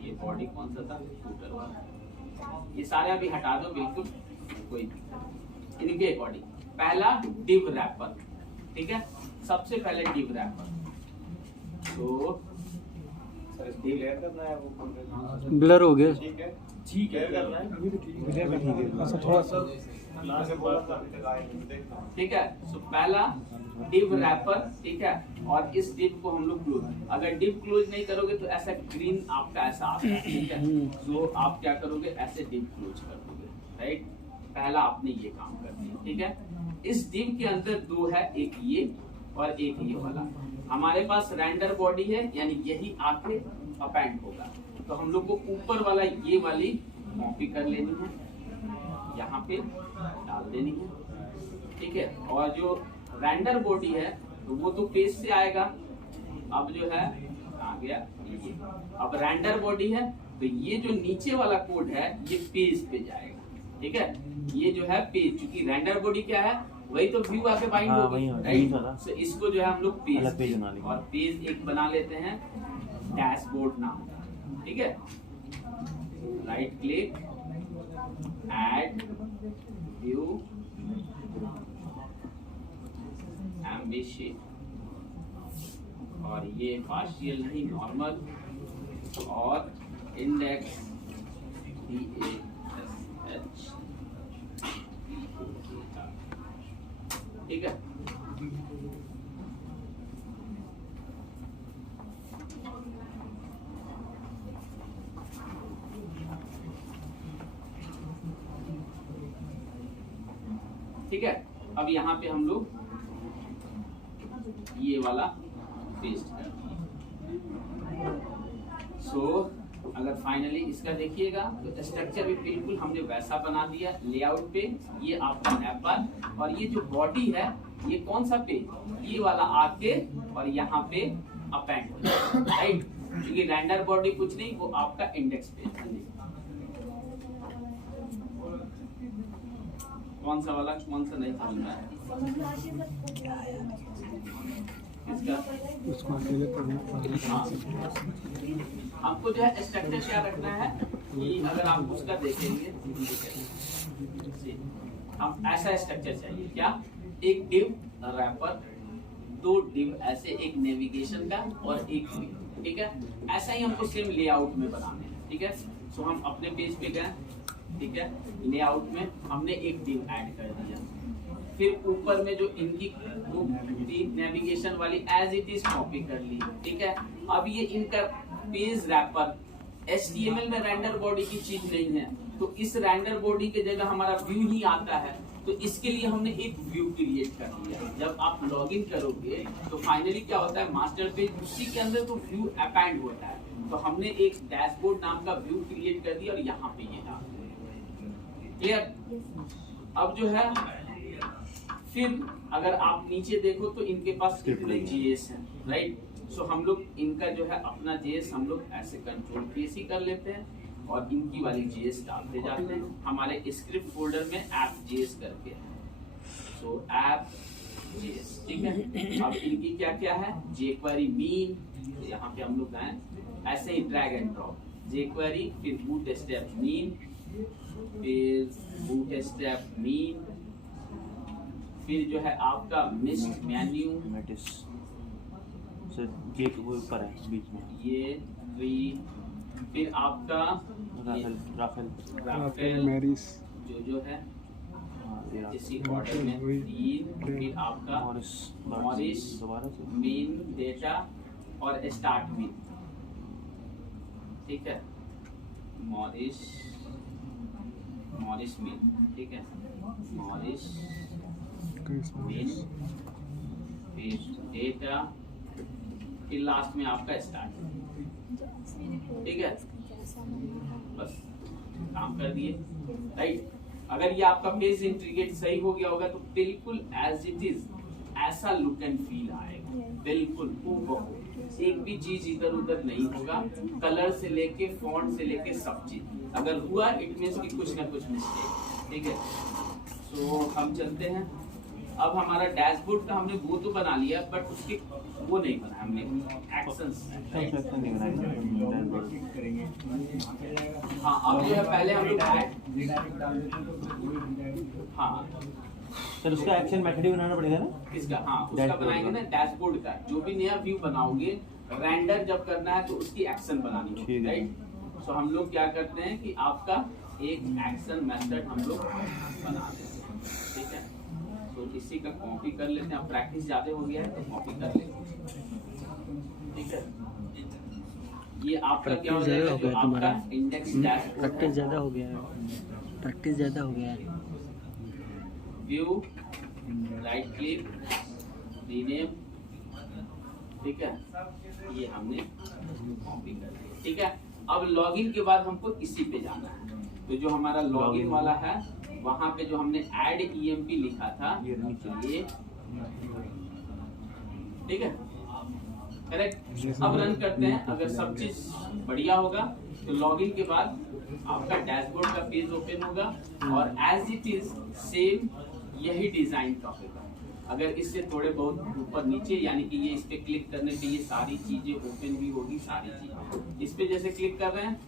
ये बॉडी कौन सा था, फूटर वाला, ये सारे अभी हटा दो, बिल्कुल कोई दिक्कत नहीं। इनके अकॉर्डिंग पहला डिव रैपर, ठीक है, सबसे पहले डिव रैपर। तो ब्लर हो गया। ठीक है करना है, अच्छा थोड़ा सा ठीक है। सो पहला डिव रैपर, ठीक है, और इस डिव को हम लोग क्लोज, अगर डिव क्लोज नहीं करोगे तो ऐसा ग्रीन आपका ऐसा आता है, ठीक है। सो आप क्या करोगे, ऐसे डिव क्लोज कर दोगे राइट। पहला आपने ये काम कर दिया, ठीक है। इस डिव के अंदर 2 है, एक ये और एक ये वाला। हमारे पास रेंडर बॉडी है, यानी यही आके अपेंड होगा, तो हम लोग को ऊपर वाला ये वाली कॉपी कर लेनी है, यहाँ पे डाल देनी है, ठीक है। और जो रेंडर बॉडी है तो वो तो पेज से आएगा। अब जो है आ गया ये, अब रेंडर बॉडी है तो ये जो नीचे वाला कोड है ये पेज पे जाएगा, ठीक है। ये जो है पेज, क्योंकि रेंडर बॉडी क्या है, वही तो व्यू आके बाइंड हाँ, होगी वही होगा, राइट। वाला। तो इसको जो है हम लोग अलग पेज बना लेंगे। और पेज एक बना लेते हैं डैशबोर्ड नाम, ठीक है। Right click, add view, ambition, और ये पार्शियल नहीं नॉर्मल, और इंडेक्स DASH, ठीक है। ठीक है, अब यहाँ पे हम लोग ये वाला पेस्ट कर दिए। सो अगर फाइनली इसका देखिएगा तो स्ट्रक्चर भी बिल्कुल हमने वैसा बना दिया लेआउट पे। ये आपका नैप बार, और ये जो बॉडी है ये कौन सा पेज, ये वाला आके और यहाँ पे अपेंड हो जाएगा राइट, क्योंकि रेंडर बॉडी कुछ नहीं, वो आपका इंडेक्स पेज है। कौन सा वाला, कौन सा नहीं समझ में आया इसका, उसको अकेले करना पड़ेगा। हाँ, हमको जो है स्ट्रक्चर क्या रखना है कि अगर आप उसका देखेंगे हम ऐसा स्ट्रक्चर चाहिए, क्या, एक डिव रैपर, 2 डिव ऐसे, एक नेविगेशन का और एक डिव, ठीक है। ऐसा ही हमको सेम लेआउट में बनाने हैं, ठीक है। सो हम अपने पेज पे गए, ठीक है, लेआउट में हमने एक डिव ऐड कर दिया, फिर ऊपर में जो इनकी नेविगेशन वाली एज इट इज कॉपी कर ली, ठीक है। अब ये इनका पेज रैपर HTML में रेंडर बॉडी की चीज नहीं है, तो इस रेंडर बॉडी के जगह हमारा व्यू ही आता है, तो इसके लिए हमने एक व्यू क्रिएट कर लिया। जब आप लॉगिन करोगे तो फाइनली क्या होता है, मास्टर पेज उसी के अंदर तो व्यू अपेंड होता है, तो हमने एक डैशबोर्ड नाम का व्यू क्रिएट कर दिया और यहाँ पे ये डाल दिया। क्लियर। अब जो है फिर अगर आप नीचे देखो तो इनके पास कितने जीएस हैं, राइट। सो हम लोग इनका जो है अपना जीएस हम लोग ऐसे कंट्रोल केस ही कर लेते हैं और इनकी वाली जीएस डालते जाते हैं। हमारे स्क्रिप्ट फोल्डर में ऐप जीएस करके है, सो ऐप जीएस, ठीक है। अब इनकी क्या क्या है, jQuery मीन, यहाँ पे हम लोग आए ऐसे ही ड्रैग एंड ड्रॉप jQuery, फिर बूटस्ट्रैप मीन, फिर बूटस्ट्रैप मीन, फिर जो है आपका मिस्ट मेन्यू, ये वो ऊपर है बीच में ये फिर आपका राफेल मैरिस जो है इसी ऑर्डर में 3, फिर आपका मॉरिस मीन डेटा और स्टार्ट मीन, ठीक है। मॉरिस मीन, ठीक है। मॉरिस मीन, फिर डेटा, फिर लास्ट में आपका स्टार्ट, ठीक है। बस काम कर दिए, राइट। अगर ये आपका पेज इंटीग्रेट सही हो गया होगा तो बिल्कुल एज इट इज ऐसा लुक एंड फील आएगा, बिल्कुल हूबहू, एक भी चीज इधर उधर नहीं होगा, कलर से लेके फॉन्ट से लेके सब चीज। अगर हुआ इट मींस कि कुछ ना कुछ मिस्टेक, ठीक है। सो हम चलते हैं। अब हमारा डैशबोर्ड का हमने वो तो बना लिया, बट उसके वो नहीं बना हमने एक्शंस। हाँ, अब जो है पहले हम लोग हाँ सर उसका एक्शन मेथड ही बनाना पड़ेगा ना, किसका, हाँ उसका बनाएंगे ना डैशबोर्ड का। जो भी नया व्यू बनाओगे रेंडर जब करना है तो उसकी एक्शन बनानी होगी, राइट। सो हम लोग क्या करते हैं कि आपका एक एक्शन मेथड हम लोग बना देते हैं, ठीक है। तो इसी का कॉपी कर लेते हैं, अब प्रैक्टिस ज्यादा हो गया है तो कॉपी कर लेंगे, ठीक है। ये आपका क्या हो जाएगा, जो आपका इंडेक्स डैशबोर्ड, प्रैक्टिस ज़्यादा हो गया है, व्यू, राइट क्लिक, रीनेम, ठीक है। ये हमने कॉपी कर लिया, ठीक है। अब लॉगिन के बाद हमको इसी पे जाना है, तो जो हमारा लॉगिन वाला है वहां पे जो हमने ऐड EMP लिखा था ये, ठीक है, करेक्ट। अब रन करते हैं। अगर सब चीज बढ़िया होगा तो लॉगिन के बाद आपका डैशबोर्ड का पेज ओपन होगा और एज इट इज सेम यही डिजाइन का होगा। अगर इससे थोड़े बहुत ऊपर नीचे, यानी कि ये इस पे क्लिक करने पे ये सारी चीजें ओपन भी होगी, सारी चीजें इस पे जैसे क्लिक कर रहे हैं,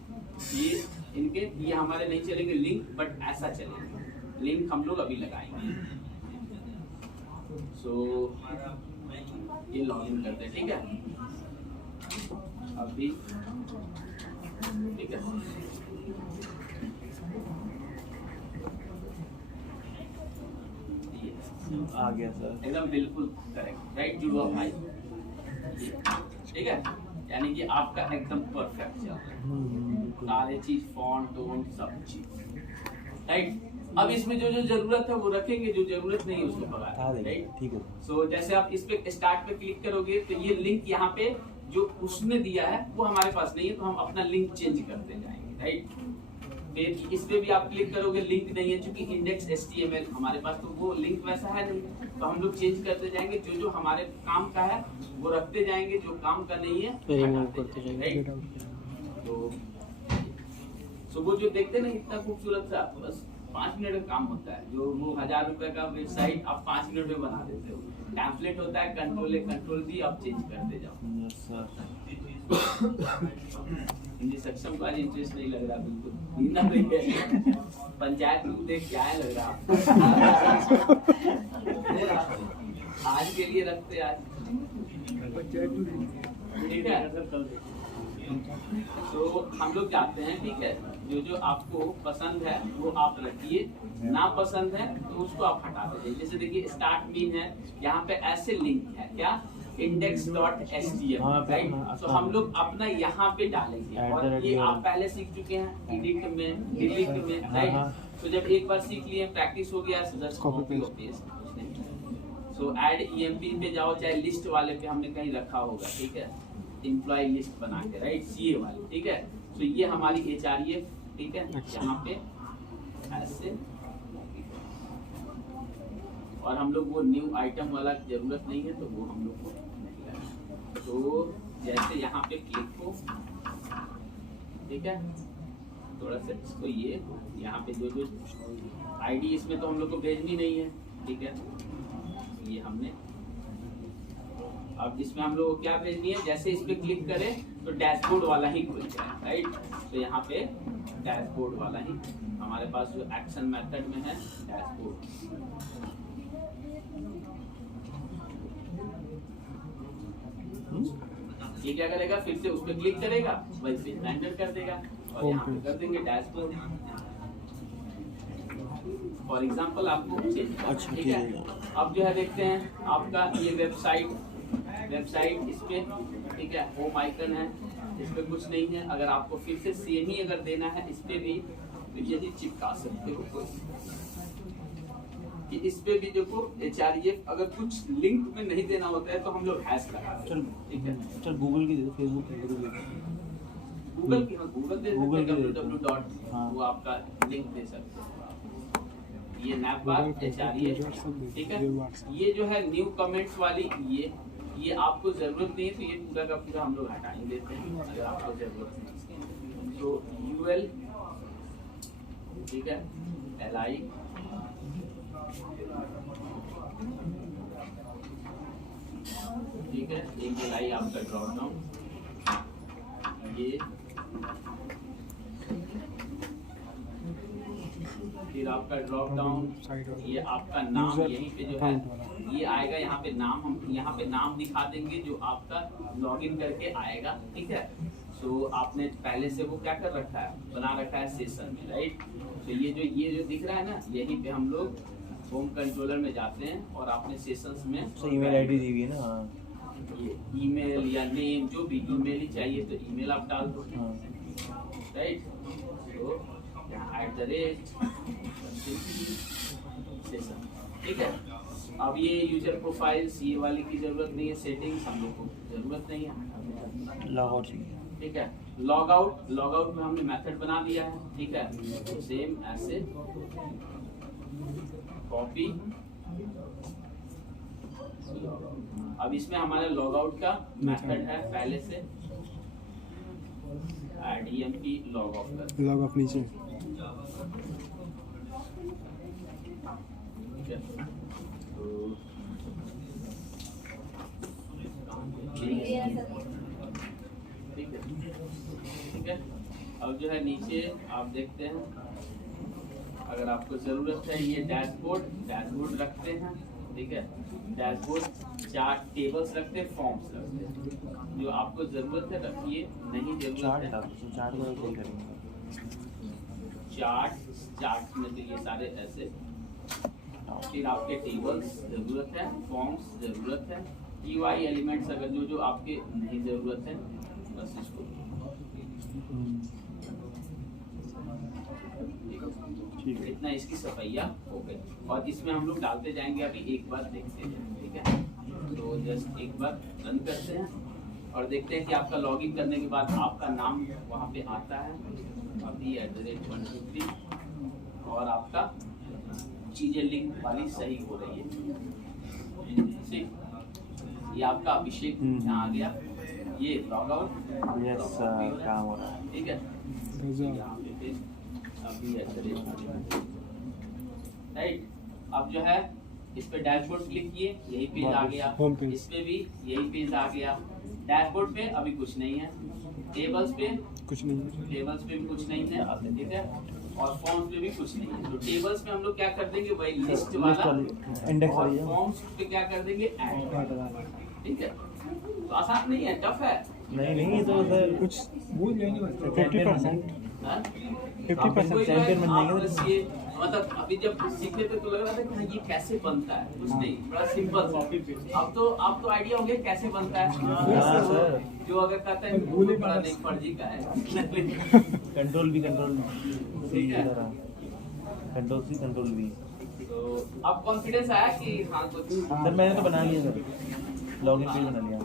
ये इनके ये हमारे नहीं चलेंगे लिंक, बट ऐसा चलेंगे लिंक हम लोग अभी लगाएंगे। सो ये लॉगिन करते हैं, ठीक है। अभी ठीक है, आ गया सर, एकदम बिल्कुल करेक्ट, राइट जुड़वा भाई, ठीक है। यानी कि आपका एकदम परफेक्ट चल रहा है, सारे चीज फॉन्ट टोन सब चीज, राइट। अब इसमें जो जो जरूरत है वो रखेंगे, जो जरूरत नहीं है उसको भगा देंगे, राइट, ठीक है। सो जैसे आप इस पे स्टार्ट पे क्लिक करोगे तो ये लिंक यहाँ पे जो उसने दिया है वो हमारे पास नहीं है, तो हम अपना लिंक चेंज करते जाएंगे, राइट। फिर इस पे भी आप क्लिक करोगे, लिंक नहीं है क्योंकि इंडेक्स HTML हमारे पास, तो वो लिंक वैसा है नहीं, तो हम लोग चेंज करते जाएंगे। जो जो हमारे काम का है वो रखते जाएंगे, जो काम का नहीं है हटाते जाएंगे, राइट। तो वो जो देखते ना इतना खूबसूरत सा, बस 5 मिनट का काम होता है। जो वो 1000 रुपए का वेबसाइट आप 5 मिनट में बना देते हो। टेम्पलेट होता है कंट्रोल V आप चेंज करते जाओ। हिंदी सक्षम का इंटरेस्ट नहीं लग रहा, बिल्कुल नींद नहीं है। पंचायत में देख क्या है लग रहा आज के लिए रखते आज, ठीक है। तो हम लोग जाते हैं, ठीक है, जो जो आपको पसंद है वो आप रखिए, ना पसंद है तो उसको आप हटा दीजिए। जैसे देखिए स्टार्ट मीन है, यहाँ पे ऐसे लिंक है क्या, index.html, राइट। तो हम लोग अपना यहाँ पे डालेंगे, और ये आप पहले सीख चुके हैं एडिट में, डिलीट में, राइट। तो जब एक बार सीख लिए, प्रैक्टिस हो गया, जस्ट कॉपी और पेस्ट। सो ऐड ईएमपी पे जाओ, चाहे लिस्ट वाले पे हमने कहीं रखा होगा, ठीक है, एम्प्लॉय लिस्ट बना के, राइट, सीए वाले, ठीक है। तो ये हमारी HREF, ठीक है, यहाँ पे ऐसे, और हम लोग वो न्यू आइटम वाला जरूरत नहीं है, तो वो हम लोग को नहीं लगा। तो जैसे यहाँ पे क्लिक को, ठीक है, थोड़ा सा इसको ये यहाँ पे जो जो आईडी इसमें तो हम लोग को भेजनी नहीं है, ठीक है, ये हमने, अब इसमें हम लोग को क्या भेजनी है, जैसे इस पे क्लिक करें तो डैशबोर्ड वाला ही खुल जाए, राइट। तो यहाँ पे डैशबोर्ड वाला ही हमारे पास जो एक्शन मेथड में है, डैशबोर्ड। ये क्या करेगा, फिर से उस पे क्लिक करेगा, वही पेज रेंडर कर देगा, और यहाँ पे कर देंगे डैशबोर्ड। फॉर एग्जांपल आपको चेंज, अच्छा, ठीक है। अब जो है देखते हैं आपका ये वेबसाइट इस पे, ठीक है, होम आइकन है, इस पे कुछ नहीं है। अगर आपको फिर से सेम ही अगर देना है इस पे भी, तो यदि चिपका सकते हो कि इस पे भी देखो HREF, अगर कुछ लिंक में नहीं देना होता है तो हम लोग हैश लगा देते हैं, ठीक है। चल गूगल की दे दो, फेसबुक की दे दो, गूगल की, गूगल दे गूगल सकते की हैं, www. हाँ। वो आपका लिंक दे सकते हैं। ये नैपबार HREF, ठीक है। ये जो है न्यू कमेंट्स वाली, ये आपको जरूरत नहीं है, तो ये पूरा का पूरा हम लोग हटा ही देते हैं अगर आपको जरूरत नहीं। तो UL, ठीक है, LI, ठीक है, एक LI आपका ड्रॉप डाउन, ये फिर आपका ड्रॉप डाउन, ये आपका नाम, यहीं पे जो है ये आएगा, यहाँ पे नाम, हम यहाँ पे नाम दिखा देंगे जो आपका लॉगिन करके आएगा, ठीक है। तो आपने पहले से वो क्या कर रखा है, बना रखा है सेशन में, राइट। तो ये जो दिख रहा है ना, यहीं पे हम लोग होम कंट्रोलर में जाते हैं, और आपने सेशंस में ईमेल आईडी दी हुई है ना, ये ईमेल या नेम, जो भी ईमेल ही चाहिए तो ईमेल आप डाल दो, राइट। तो @ सेशन, ठीक है। अब ये यूजर प्रोफाइल्स, ये वाली की जरूरत नहीं है, सेटिंग्स हम लोग को जरूरत नहीं है, लॉग आउट चाहिए, ठीक है। लॉग आउट में हमने मेथड बना दिया है, ठीक है। तो सेम ऐसे कॉपी, अब इसमें हमारा लॉग आउट का मेथड है पहले से, IDMP लॉग ऑफ कर, लॉग ऑफ नीचे, ठीक है। तो ठीक है। अब जो है नीचे आप देखते हैं, अगर आपको जरूरत है, ये डैशबोर्ड रखते हैं, ठीक है। डैशबोर्ड, चार्ट, टेबल्स रखते हैं, फॉर्म्स रखते हैं, जो आपको जरूरत है रखिए, नहीं जरूरत है चार्ट में तो ये सारे ऐसे, फिर आपके टेबल्स जरूरत है, फॉर्म्स जरूरत है, UI एलिमेंट्स अगर जो आपके नहीं जरूरत है, बस इसको इतना, इसकी सफाइया हो गई। और इसमें हम लोग डालते जाएंगे, अभी एक बार देखते हैं, ठीक है। तो जस्ट एक बार रन करते हैं और देखते हैं कि आपका लॉगिन करने के बाद आपका नाम वहाँ पे आता है, अभी @123, और आपका चीजें लिंक वाली सही हो रही है, ठीक। ये आपका अभिषेक यहाँ आ गया, ये लॉग आउट, काम हो रहा है, ठीक है। यहाँ पे अभी राइट। अब जो है इस पे डैशबोर्ड क्लिक किए, यही पेज आ गया, इस पे भी यही पेज आ गया। डैशबोर्ड पे अभी कुछ नहीं है, टेबल्स पे कुछ नहीं है, टेबल्स पे भी कुछ नहीं है, ठीक है। और फॉर्म्स पे भी कुछ नहीं है। तो टेबल्स में हम लोग क्या कर देंगे, वही लिस्ट वाला, इंडेक्स और वाली, फॉर्म्स पे क्या कर देंगे, ऐड, ठीक है। तो आसान नहीं है, टफ है। नहीं ये तो सर कुछ 50%। हाँ? 50% कोई चैंपियन बन जाएंगे आप बस ये मतलब अभी जब सीखे थे तो लग रहा था कि हाँ ये कैसे बनता है, कुछ नहीं, बड़ा सिंपल था। अब तो आइडिया हो गया कैसे बनता है। हाँ, सर। जो अगर कहता है कि बड़ा नहीं फर्जी का है। कंट्रोल ठीक है। कंट्रोल भी तो अब कॉन्फिडेंस आया कि हाँ कुछ सर मैंने तो बना लिया सर, लॉगिन पेज बना लिया।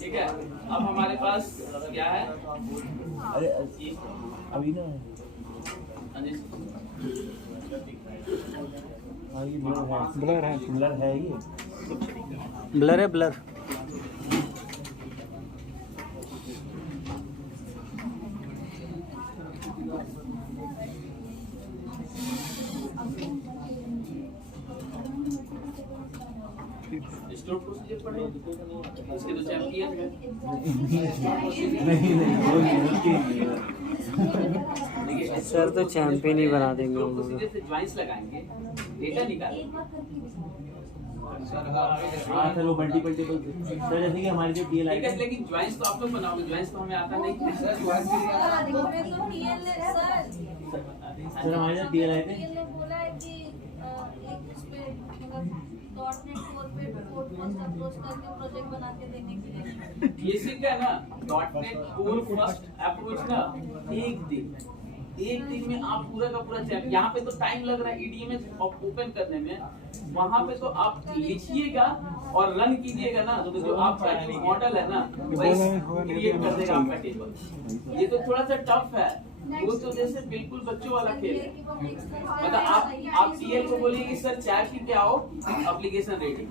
ठीक है। अब हमारे पास क्या है, अरे अभी ना हाँ ये ब्लर है। ब्लर है ये ब्लर है, ब्लर। स्टोर प्रोसीजर पढ़े, इसके तो चैंपियन है। नहीं देखिए सर तो चैंपियन ही बना देंगे स्टोर हम लोग। प्रोसीजर से ज्वाइंस लगाएंगे, डेटा निकालेंगे। सर हाँ हाँ सर वो मल्टीपल टेबल सर जैसे कि हमारे जो टीएल ठीक है, लेकिन ज्वाइंस तो आप लोग बनाओगे, ज्वाइंस तो हमें आता नहीं। सर ज्वाइन के लिए सर हमारे जो टीएल आए थे बोला है कि एक उस पे मतलब .NET कोर पे कोड फर्स्ट अप्रोच करके प्रोजेक्ट बना के देने के लिए बेसिक है ना, .NEट कोर फर्स्ट अप्रोच ना, एक दिन में आप पूरा का पूरा चैप्टर, यहाँ पे तो टाइम लग रहा है ईडीएमएस ओपन करने में, वहाँ पे तो आप लिखिएगा और रन कीजिएगा ना, तो जो आपका जो मॉडल है ना वही क्रिएट कर देगा आपका टेबल। ये तो थोड़ा सा टफ है, वो तो जैसे बिल्कुल बच्चों वाला खेल है। मतलब आप टीएल को बोलिए कि सर चैट की क्या हो, एप्लीकेशन रेडी।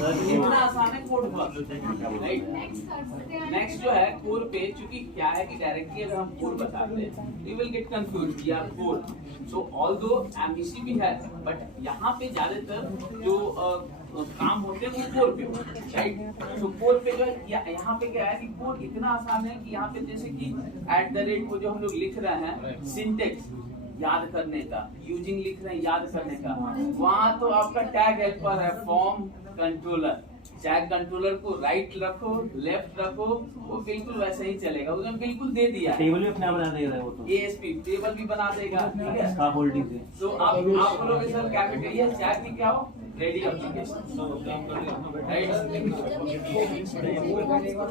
इतना आसान है कोड राइट। नेक्स्ट जो है कोर पे, चूंकि क्या है कि डायरेक्टली अगर हम कोर बताते हैं you will get confuse we are core. So although MBC भी है, बट यहाँ पे ज्यादातर जो काम होते हैं वो कोर पे होते हैं, राइट। तो कोर पे जो है यहाँ पे क्या है कि कोड इतना आसान है कि यहाँ पे जैसे कि @ को जो हम लोग लिख रहे हैं, सिंटेक्स याद करने का, यूजिंग लिख रहे हैं याद करने का, वहाँ तो आपका टैग हेल्पर है, फॉर्म कंट्रोलर, टैग कंट्रोलर को राइट रखो लेफ्ट रखो, वो बिल्कुल वैसे ही चलेगा, उसने बिल्कुल दे दिया है। टेबल भी अपने बना देगा वो तो एएसपी टेबल भी बना देगा, ठीक है। स्टाफ होल्डिंग से तो आप बोलोगे सर कैपिटल चैट की क्या हो, रेडी एप्लीकेशन, राइट।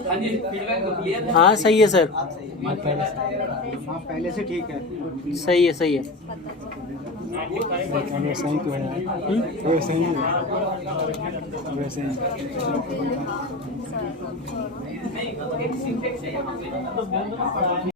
हाँ जी, फीडबैक तो क्लियर है। हाँ सही है सर, हाँ पहले से ठीक है। सही है सही है। वैसे ही तो है, वैसे ही वैसे ही। नहीं, एक सिंटेक्स है यहाँ पे।